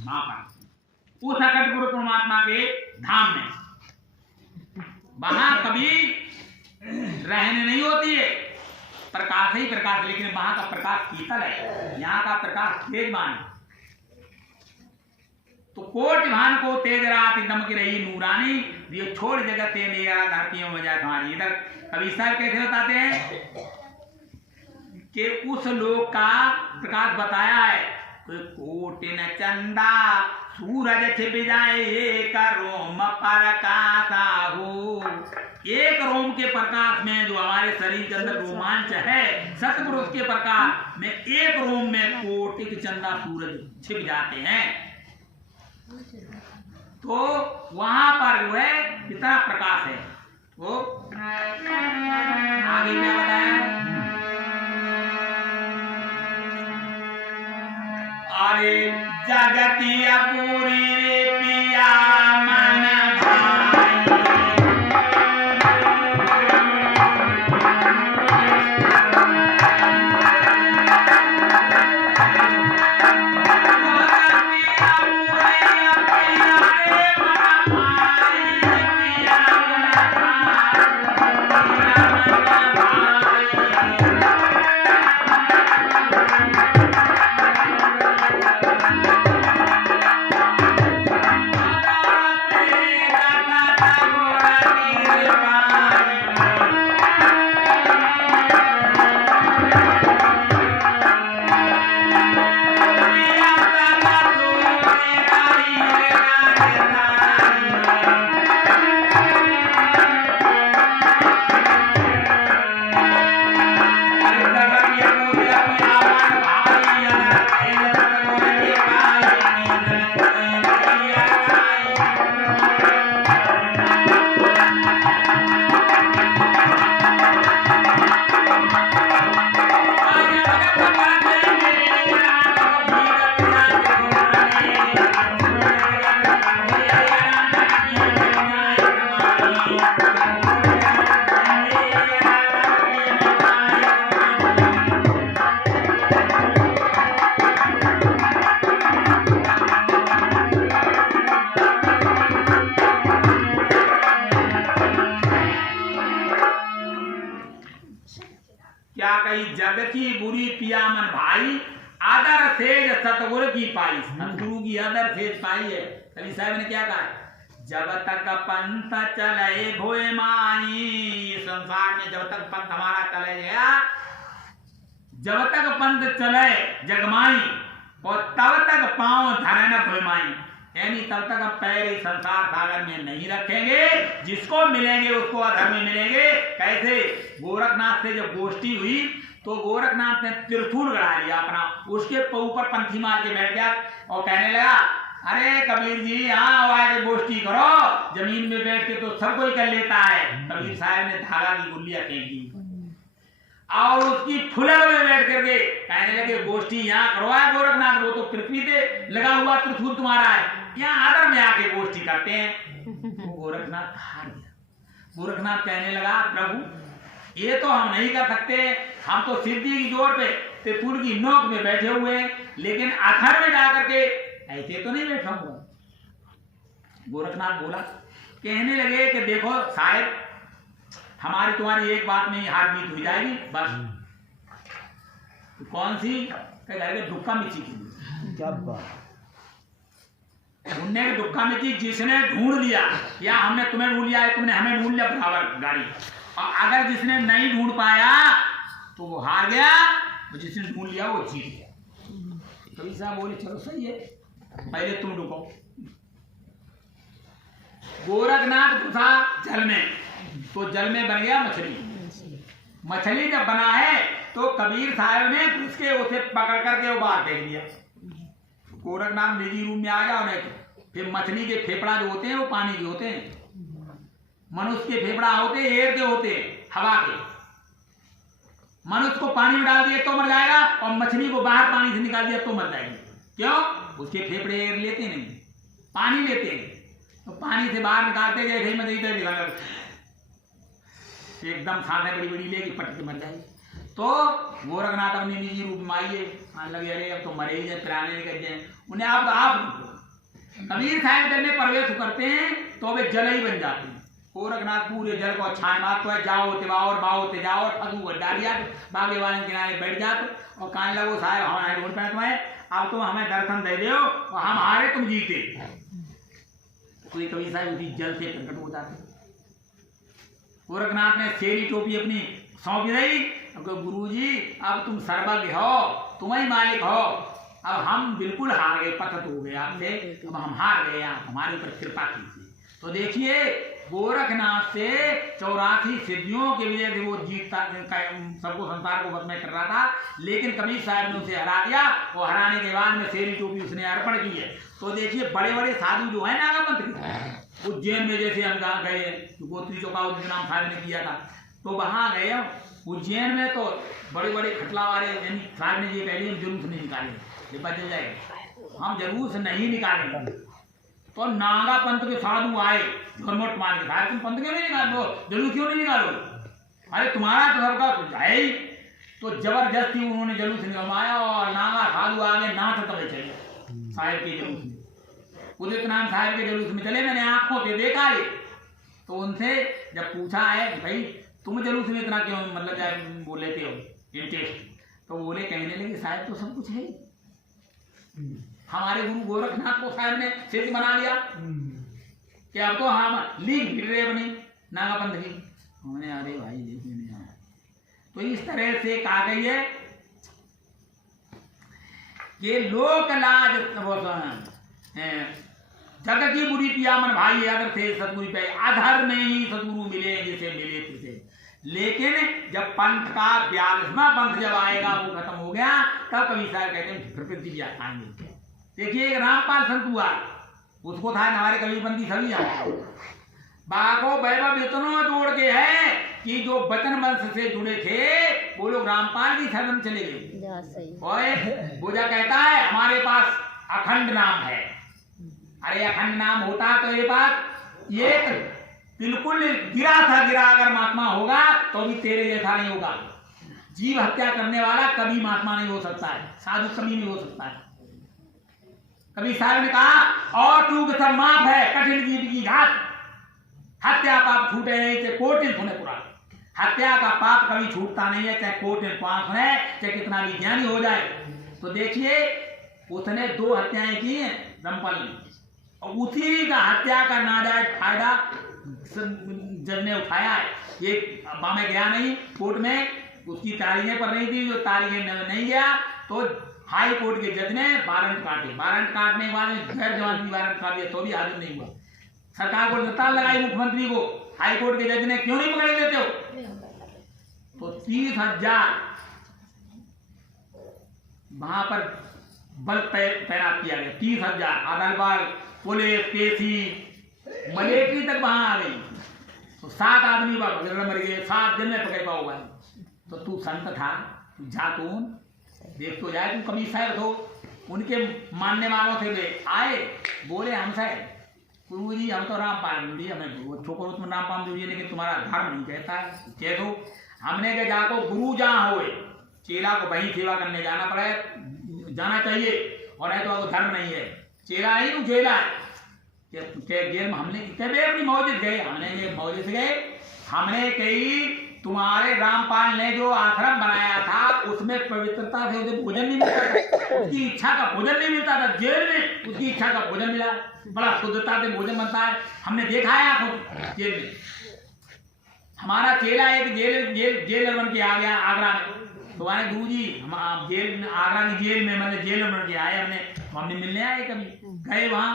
वहां पर उस अकट गुरु परमात्मा के धाम में, वहां कभी रहने नहीं होती है, प्रकाश ही प्रकाश, लेकिन वहां का प्रकाश शीतल है, यहाँ का प्रकाश तेजवान है। तो कोट भान को तेज रात दमक रही नूरानी, ये छोड़ जगत से मेरा धरतियों में जाए तुम्हारी। इधर कवि साहब कैसे बताते हैं कि उस लोक का प्रकाश बताया है, कोट न चंदा सूरज छिप जाए एक रोम प्रकाशा हो। एक रोम के प्रकाश में जो हमारे शरीर के अंदर रोमांच है, सतपुरुष के प्रकाश में एक रोम में कोटि चंदा सूरज छिप जाते हैं। तो वहां पर जो है इतना प्रकाश है। वो आगे क्या बताया, अरे जगतिया पूरी रे पिया मन क्या कही, जग की बुरी पिया मन भाई, आदर सेज सतगुरु की पाई। सतगुरु की आदर सेज पाई है। कवि साहब ने क्या कहा, जब तक पंथ चले भोए मानी, संसार में जब तक पंथ हमारा चले गया, जब तक पंथ चले जगमाई, और तब तक पांव धरे न भोए माई, यानी तब तक अब पैर इस संसार सागर में नहीं रखेंगे। जिसको मिलेंगे उसको अधर्मी मिलेंगे। कैसे, गोरखनाथ से जब गोष्ठी हुई तो गोरखनाथ ने त्रिशूल गड़ा लिया अपना, उसके ऊपर पंथी मार के बैठ गया और कहने लगा, अरे कबीर जी यहाँ आवाज गोष्ठी करो, जमीन में बैठ के तो सब कोई कर लेता है। कबीर साहब ने धागा की गुल्लियां फेंक दी और उसकी फुलक में बैठ करके कहने लगे, गोष्ठी यहाँ करवाया गोरखनाथ, वो तो पृथ्वी पे लगा हुआ त्रिशूल तुम्हारा है, यहाँ आदर में आके गोष्ठी करते हैं। तो गोरखनाथ हार गया। गोरखनाथ कहने लगा, प्रभु ये तो हम नहीं कर सकते, हम तो सिद्धि की जोर पे त्रिशूल की नोक में बैठे हुए हैं, लेकिन आखिर में जाकर के ऐसे तो नहीं बैठाऊंगा। गोरखनाथ बोला, कहने लगे कि देखो साहेब, हमारी तुम्हारी एक बात में हार जीत हो जाएगी बस। तो कौन सी, कहेगा दुक्का मिची की। क्या बात, उनने दुक्का मिची, जिसने ढूंढ लिया, या हमने तुम्हें ढूंढ लिया है, तुमने हमें ढूंढ लिया बराबर गाड़ी, और अगर जिसने नहीं ढूंढ पाया तो वो हार गया, और जिसने ढूंढ लिया वो जीत गया। कवि साहब बोले, चलो सही है, पहले तुम रुको। गोरखनाथ घुसा जल में, तो जल में बन गया मछली। मछली जब बना है तो कबीर साहब ने घुस के उसे पकड़ करके वो बाहर फेंक दिया। गोरखनाथ निजी रूम में आ गया, नहीं तो फिर मछली के फेफड़ा जो होते हैं वो पानी के होते हैं, मनुष्य के फेफड़ा होते हैं एयर के होते हैं, हवा के। मनुष्य को पानी में डाल दिए तो मर जाएगा, और मछली को बाहर पानी से निकाल दिया तो मर जाएगी। क्यों, उसके फेफड़े एयर लेते नहीं, पानी लेते हैं। तो पानी से बाहर निकालते जैसे मछली एकदम सांसें बड़ी बड़ी लेके पट के मर जाएगी। तो गोरखनाथ अपने निजी रूप में आइए, आने लगे अरे अब तो मरे ही जाए, पिलाने निकल जाए उन्हें। आप कबीर साहब जब में प्रवेश करते हैं तो वे जल ही बन जाते हैं। गोरखनाथ पूरे जल को छान मारते है, जाओ तिबाओ बाओ ते जाओ ठगू डालिया बागे वाले किनारे बैठ जाते और कहने लगो साहब हमारे ढूंढ पाए तुम्हें, अब तुम हमें दर्शन दे दो और हम हारे तुम जीते। कोई कबीर साहब उसी जल से प्रकट हो जाते। गोरखनाथ ने शेरी टोपी अपनी सौंप दी, गुरु जी अब तुम सर्वज्ञ हो, तुम ही मालिक हो, अब हम बिल्कुल हार गए, पतत हो गए आपसे, अब हम हार गए, आप हमारे ऊपर कृपा कीजिए। तो देखिए गोरखनाथ से 84 सिद्धियों के वजह से वो जीतता सबको संसार को बस में कर रहा था, लेकिन कबीर साहब ने उसे हरा दिया और हराने के बाद में शेरी टोपी उसने अर्पण की है। तो देखिए बड़े बड़े साधु जो है नागापंथ के, उज्जैन में जैसे हम जहाँ गए गोत्री चौकाउद्दीन साहब ने किया था, तो वहाँ गए उज्जैन में तो बड़े बड़े खटला वाले साहब ने ये कह लिया जुलूस नहीं निकाले, बदल जाएगा हम जुलूस नहीं निकालेंगे। तो नागापंथ के साधु आए घरमोट मान के, साहब तुम पंथ क्यों नहीं निकालो, जुलूस क्यों नहीं निकालो, अरे तुम्हारा तो सबका कुछ है ही। तो जबरदस्ती उन्होंने जुलूस निकलवाया और नागा साधु आगे नाच तले चले साहिब के जुलूस में, उदित नाम साहिब के जुलूस में चले, मैंने आंखों से देखा ये। तो उनसे जब पूछा है भाई तुम जुलूस में इतना क्यों मतलब क्या बोल लेते हो इंटरेस्ट, तो बोले कहने लगे साहब तो सब कुछ है, हमारे गुरु गोरखनाथ को साहब ने सिद्ध बना लिया कि अब तो हम लीग भिड़ रहे अपनी नागापंथ की। हमने अरे भाई देखिए नहीं आया। तो इस तरह से कहा गई है कि लोक लाज जग की बुरी पिया मन भाई अगर थे सतगुरु पे, आधार में ही सतगुरु मिले जिसे मिले तुझे। लेकिन जब पंथ का 42वां पंथ जब आएगा वो खत्म हो गया, तब कबीर साहब कहते हैं प्रकृति भी आसान मिलती है। देखिए एक रामपाल संत हुआ, उसको था हमारे कबीरपंथी सभी जानते, बाको वैभव इतना जोड़ के है कि जो बचन वंश से जुड़े थे वो लोग रामपाल की शरण चले गए। बोझा कहता है हमारे पास अखंड नाम है, अरे अखंड नाम होता तो ये बात ये बिल्कुल गिरा था, गिरा अगर महात्मा होगा तो भी तेरे जैसा नहीं होगा। जीव हत्या करने वाला कभी महात्मा नहीं हो सकता है, साधु कभी नहीं हो सकता है। कभी साहब ने कहा और टूक सब माफ है कठिन जीव की घात, हत्या पाप छूटे नहीं चाहे कोटिन सुने पुराण, हत्या का पाप कभी छूटता नहीं है चाहे कोटिन पुराण सुने, चाहे कितना भी ज्ञानी हो जाए। तो देखिए उसने 2 हत्याएं की हैं रामपाल ने, और उसी का हत्या का नाजायज फायदा जज ने उठाया है। ये मैं गया नहीं कोर्ट में, उसकी तारीखें पर नहीं थी, जो तारीखें नहीं गया तो हाई कोर्ट के जज ने वारंट काटे, वारंट काटने के बाद गैर जमानती वारंट काट दिया तो भी हाजिर नहीं हुआ। सरकार को हड़ताल लगाई मुख्यमंत्री को, हाई कोर्ट के जज ने क्यों नहीं पकड़ देते हो। तो 30,000 वहां पर बल तैनात किया गया, 30,000 आधार बल, पुलिस, पेशी, मलेट्री तक वहां आ गई। तो 7 आदमी मर गए, 7 दिन में पकड़ पाओ भाई। तो तू संत था, तू जा तू देख तो जाए, तू कबीर साहब हो। उनके मानने वालों से वे आए, बोले हमसे गुरु जी हम तो रामपाल जी हमें छोकरो तुम रामपाल जी, लेकिन तुम्हारा धर्म नहीं कहता है, कह दो। हमने के जाको गुरु जहाँ होए चेला को वहीं सेवा करने जाना पड़े, जाना चाहिए, और है तो धर्म नहीं है, चेला ही तू चेला है। जेल में हमने अपनी मौज गए, हमने मौज से गए, हमने कही तुम्हारे रामपाल ने जो आश्रम बनाया था उसमें पवित्रता से उसे भोजन नहीं मिलता था, उसकी इच्छा का भोजन नहीं मिलता था। जेल में उसकी इच्छा का भोजन मिला, बड़ा शुद्धता से भोजन बनता है, हमने देखा है आपको जेल में। हमारा चेला एक जेल बन के आ गया आगरा में, तो आए गुरु जी हम जेल आगरा की जेल में मतलब जेल बन के आए, हमने मिलने आए, कभी गए वहाँ,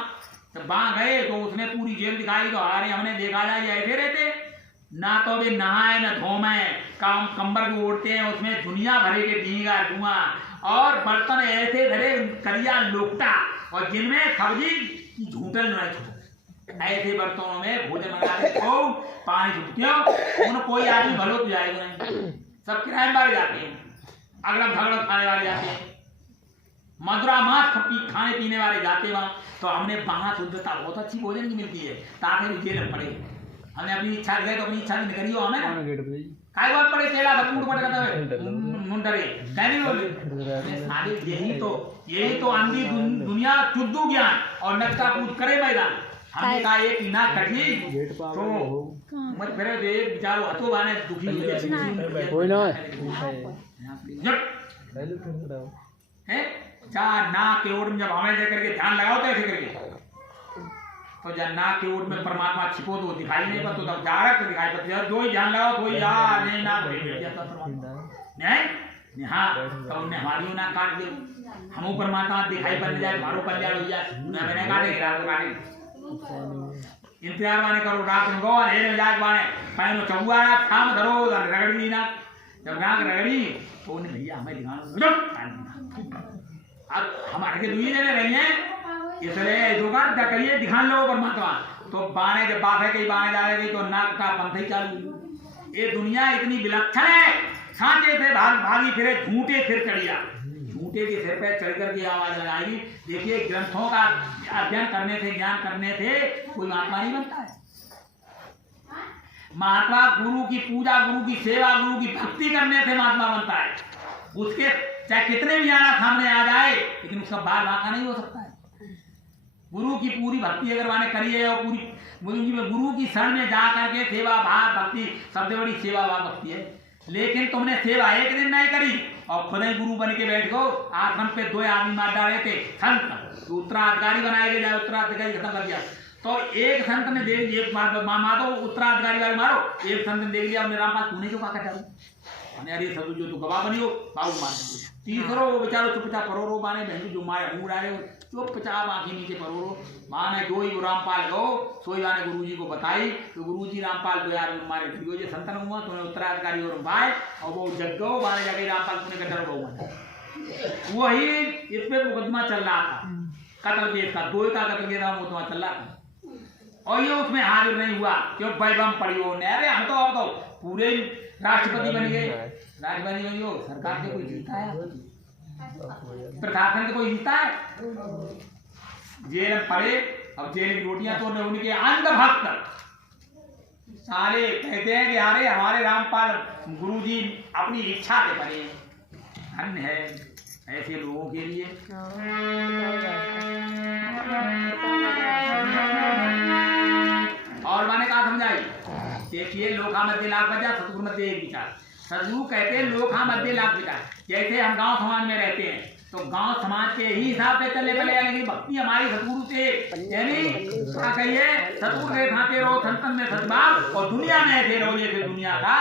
तो वहाँ गए तो उसने पूरी जेल दिखाई, तो अरे हमने देखा जाए ऐसे रहते ना, तो वे नहाए न धोमे, कंबर को ओढ़ते हैं, उसमें दुनिया भरे के डींगा धुआं, और बर्तन ऐसे धरे करिया लोकटा, और जिनमें सब्जी की झूठन न ऐसे बर्तनों में भोजन बनाते हो, पानी छूट क्यों उन कोई आदमी भलो तो जाएगा नहीं, सब किराए वाले जाते हैं, अगड़म झगड़म खाने वाले जाते हैं, मधुरा मांस खाने पीने वाले जाते वहाँ। तो हमने वहाँ शुद्धता बहुत अच्छी भोजन की मिलती है, ताकि जेल में पड़े, हमने अपनी इच्छा गए तो अपनी इच्छा नहीं करी हो, हमें काय बात पड़े चेला सतगुरु पड़ करता है मुंडरे कहने बोले साले यही तो अंधी दुनिया चुद्दू ज्ञान और नक्का पूछ करे मैदान हमने कहा एक ना कठी तो मत फिरे तो एक बेचारो हतो बाने दुखी हो जाए कोई ना है जा ना के ओर में जब हमें जाकर के ध्यान लगाओ तो ऐसे करके तो जब ना के ओर में परमात्मा छिपो तो दिखाई नहीं पड़ता तो जारक दिखाई पड़ती है जो ही ध्यान लगाओ तो यार नहीं ना नहीं हाँ तो उन्हें हमारी ना काट दे हमो परमात्मा दिखाई पड़ जाए मारो कल्याण हो जाए मैंने काटे रात काटे इंतजार माने करो रात में गो हे जाग माने पैनो चौआ शाम धरो रगड़ी ना जब नाक रगड़ी तो उन्हें भैया हमें दिखाना अब हमारे के दुई जने रही हैं इसलिए दुकान करिए दिखा लो परमात्मा तो बाने जब बात है कहीं बाने जाएगी तो नाक का पंथ ही चालू ये दुनिया इतनी विलक्षण है सांचे थे भागी फिरे झूठे फिर चढ़िया झूठे के सिर पे चढ़ कर की आवाज लगाएगी देखिए ग्रंथों का अध्ययन करने से ज्ञान करने से कोई महात्मा नहीं बनता है महात्मा गुरु की पूजा गुरु की सेवा गुरु की भक्ति करने से महात्मा बनता है उसके चाहे कितने भी आना सामने आ जाए लेकिन उसका बाल बांका नहीं हो सकता है गुरु की पूरी भक्ति अगर मैंने करी है और पूरी गुरु की शरण में जा करके सेवा भाव भक्ति सबसे बड़ी सेवा भाव भक्ति है लेकिन तुमने सेवा एक दिन नहीं करी और खुद ही गुरु बन के बैठ गो आश्रम पे 2 आदमी मार डाले थे संत उत्तराधिकारी बनाए गए जाए उत्तराधिकारी खत्म कर दिया तो एक संत ने देख एक मारो उत्तराधिकारी वाले मारो एक संत ने देख लिया हमने रामपाल तूने जो कहा चालू अरे सदु जो तू गवाह बनियो बाबू मार तीसरो वो बेचारो चुपचाप परोरो माने बहन जो मारे मुंह डाले चुपचाप आंखें नीचे परोरो माने जो ही रामपाल गो सोई माने गुरुजी को बताई तो गुरुजी रामपाल तो यार मारे जो ये संतन हुआ तो उत्तराधिकारी और भाई और वो जग गो माने जाके रामपाल तूने कटर गो वही इस पे मुकदमा चल रहा था कत्ल केस का 2 का कत्ल केस का मुकदमा चल रहा था और ये उसमें हाजिर नहीं हुआ क्यों बैबम पड़ियो अरे हम तो पूरे राष्ट्रपति बन गए राष्ट्रपति बन गए सरकार से कोई जीता है प्रशासन से कोई जीता है जेल में पड़े अब जेल की रोटियां तो उनके अंधभक्त सारे कहते हैं कि अरे हमारे रामपाल गुरुजी अपनी इच्छा से पड़े धन्य है ऐसे लोगों के लिए और मैंने कहा समझाई देखिए लोका मध्य लाभ बजा सतगुरु मध्य एक विचार सदगुरु कहते हैं लोका मध्य लाभ विचार जैसे हम गांव समाज में रहते हैं तो गांव समाज के ही हिसाब से चलने पड़ेगा लेकिन भक्ति हमारी सतगुरु से यानी क्या कहिए सतगुरु के खाते रहो संतन में सद्भाव और दुनिया में ऐसे रहो जैसे दुनिया का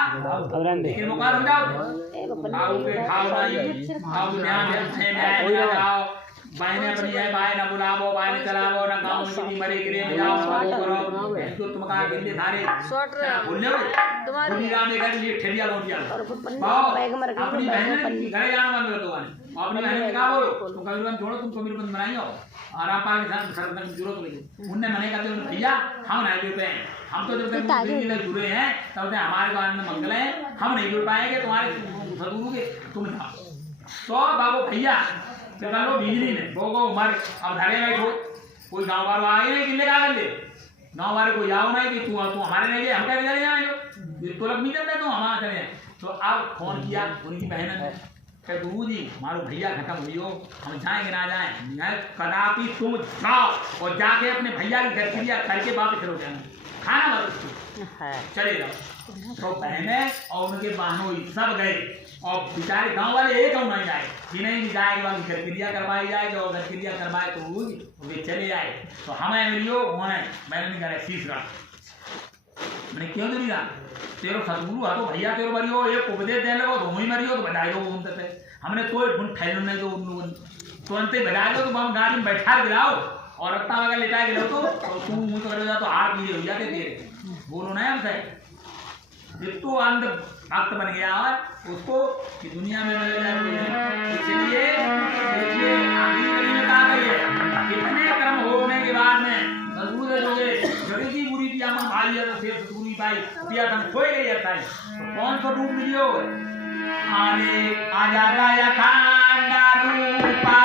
लेकिन वो कहा समझाओ खाओ पे खाओ खाओ बायने अपनी है बाय ना बुलावो बाय ने चलावो ना गांव में मरे गिरे में जाओ बात करो तो तुम कहा गिरले सारे बोल ले तुम्हारी राम ने कहा ये ठेलिया गोटिया अपनी बहन ने घर जाना बंद कर दो अपनी बहन ने कहा बोलो तुम कबीरबंद छोड़ो तुम कबीरबंद बनाई हो आराम पाल के साथ शरण की जरूरत नहीं उनने मने कहते हैं भैया हम नहीं जुड़ पाए हम तो जब तक दिल्ली जुड़े हैं तब तक हमारे गांव में मंगल है हम नहीं जुड़ पाएंगे तुम्हारे सदगुरु के तुम जाओ तो बाबू भैया चलो बिजली ने वो मर अब धरे बैठो कोई गांव वाला आए नहीं किले का कर ले गांव वाले कोई आओ नहीं कि तू हमारे नहीं हम क्या चले जाएंगे तो लग नहीं करते तो हमारा चले तो अब फोन किया उनकी बहन ने क्या गुरु जी मारो भैया खत्म हुई हो हम जाएंगे ना जाए कदापि तुम जाओ और जाके अपने भैया की घर क्रिया करके वापस चलो जाएंगे खाना मत चले जाओ तो बहने और उनके बहनों सब गए और बेचारे गांव वाले एक और नहीं जाए कि नहीं जाएगी वहाँ घर क्रिया करवाई जाएगी और घर क्रिया करवाए तो वे चले जाए तो हमें मिलियो उन्हें मैंने नहीं कहा शीश रहा मैंने क्यों नहीं रहा तेरो सदगुरु हा तो भैया तेरो मरियो एक उपदेश देने लगो तो वही मरियो तो बधाई दो उनसे हमने कोई ठहर नहीं जो तुरंत बधाई दो तो हम गाड़ी में बैठा गिराओ और रत्ता वगैरह लेटा गिराओ तो तू मुँह तो कर जा तो हाथ पीले हो जाते तेरे बोलो ना हमसे जितो अंध भक्त बन गया और उसको कि दुनिया में मिल जाए इसलिए देखिए आखिरी कड़ी में कहा गई है कितने कर्म होने के बाद में सदगुरु ने जो जगत की बुरी पिया मन भाई है तो शेष सदगुरु पाई पिया तन खोए गई है तो कौन सा रूप मिलियो आने आजा राया खांडा रूपा